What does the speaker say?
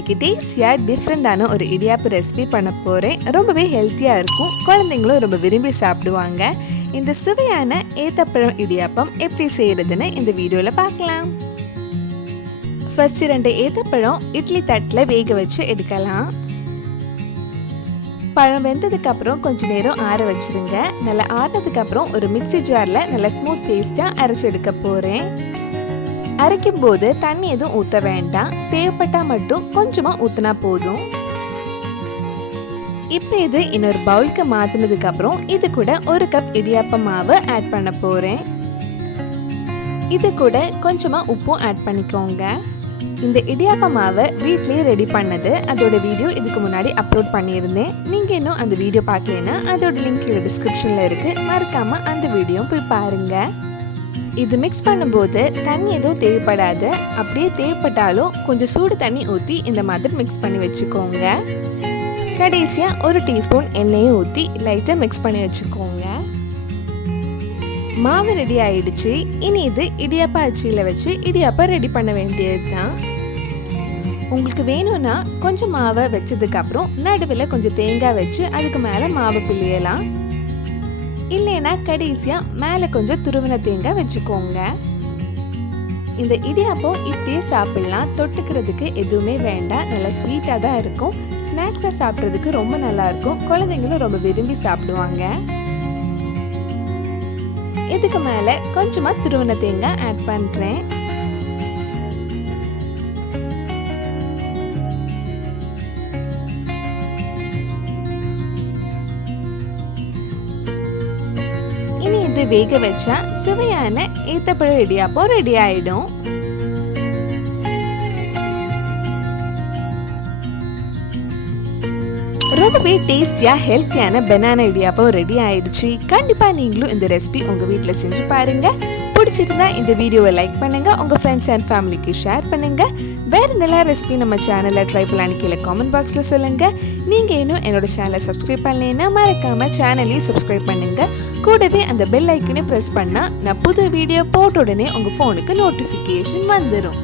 இன்னைக்கு டேஸ்டியா டிஃப்ரெண்டான ஒரு இடியாப்ப ரெசிபி பண்ண போறேன். ரொம்பவே ஹெல்த்தியா இருக்கும். குழந்தைங்களும் ரொம்ப விரும்பி சாப்பிடுவாங்க. இந்த சுவையான ஏத்தப்பழம் இடியாப்பம் எப்படி செய்யறதுன்னு இந்த வீடியோல பார்க்கலாம். ஃபர்ஸ்ட் 2 ஏத்தப்பழம் இட்லி தட்டில் வேக வச்சு எடுக்கலாம். பழம் வெந்ததுக்கு அப்புறம் கொஞ்ச நேரம் ஆற வச்சிருங்க. நல்லா ஆறினதுக்கு அப்புறம் ஒரு மிக்ஸி ஜார்ல நல்லா ஸ்மூத் பேஸ்டா அரைச்சு எடுக்க போறேன். அரைக்கும் போது தண்ணி எதுவும் ஊற்ற வேண்டாம். தேவைப்பட்டா மட்டும் கொஞ்சமா ஊற்றினா போதும். இப்போ இது இன்னொரு பவுலுக்கு மாற்றினதுக்கு அப்புறம் இது கூட 1 கப் இடியாப்ப மாவு ஆட் பண்ண போறேன். இது கூட கொஞ்சமா உப்பும் ஆட் பண்ணிக்கோங்க. இந்த இடியாப்ப மாவை வீட்லயே ரெடி பண்ணது, அதோட வீடியோ இதுக்கு முன்னாடி அப்லோட் பண்ணியிருந்தேன். நீங்க இன்னும் அந்த வீடியோ பார்க்கலனா அதோட லிங்க் கீழே டிஸ்கிரிப்ஷன்ல இருக்கு. மறக்காம அந்த வீடியோ போய் பாருங்க. இது மிக்ஸ் பண்ணும்போது தண்ணி எதுவும் தேவைப்படாது. அப்படியே தேவைப்பட்டாலும் கொஞ்சம் சூடு தண்ணி ஊற்றி இந்த மாதிரி மிக்ஸ் பண்ணி வச்சுக்கோங்க. கடைசியாக 1 டீஸ்பூன் எண்ணெயை ஊற்றி லைட்டாக மிக்ஸ் பண்ணி வச்சுக்கோங்க. மாவு ரெடி ஆயிடுச்சு. இனி இது இடியாப்ப அச்சியில் வச்சு இடியாப்பம் ரெடி பண்ண வேண்டியது தான். உங்களுக்கு வேணும்னா கொஞ்சம் மாவை வச்சதுக்கு அப்புறம் நடுவில் கொஞ்சம் தேங்காய் வச்சு அதுக்கு மேலே மாவு பிழியலாம். இல்லைன்னா கடைசியாக மேலே கொஞ்சம் துருவின தேங்காய் வச்சுக்கோங்க. இந்த இடியாப்பம் இப்படியே சாப்பிடலாம். தொட்டுக்கிறதுக்கு எதுவுமே வேண்டாம். நல்லா ஸ்வீட்டாக தான் இருக்கும். ஸ்நாக்ஸாக சாப்பிட்றதுக்கு ரொம்ப நல்லா இருக்கும். குழந்தைங்களும் ரொம்ப விரும்பி சாப்பிடுவாங்க. இதுக்கு மேலே கொஞ்சமாக துருவின தேங்காய் ஆட் பண்ணுறேன். இனி இது வேக வச்சா சுவையான ஏத்தப்பழ இடியாப்பம் ரெடி ஆயிடும். ரொம்பவே டேஸ்டியா ஹெல்த்தியான பனானா இடியாப்பம் ரெடி ஆயிடுச்சு. கண்டிப்பா நீங்களும் இந்த ரெசிபி உங்க வீட்டுல செஞ்சு பாருங்க. பிடிச்சிருந்தா இந்த வீடியோவை லைக் பண்ணுங்க. உங்க ஃப்ரெண்ட்ஸ் அண்ட் ஃபேமிலிக்கு ஷேர் பண்ணுங்க. வேற நல்ல ரெசிபி நம்ம சேனல்ல ட்ரை பண்ணலான்னு கீழே காமெண்ட் பாக்ஸ்ல சொல்லுங்க. நீங்க இன்னும் என்னோட சேனலை சப்ஸ்கிரைப் பண்ணலைன்னா மறக்காம சேனலையும் சப்ஸ்கிரைப் பண்ணுங்க. கூடவே அந்த பெல் ஐக்கனை பிரஸ் பண்ணா நான் புது வீடியோ போட்ட உடனே உங்க போனுக்கு நோட்டிபிகேஷன் வந்துடும்.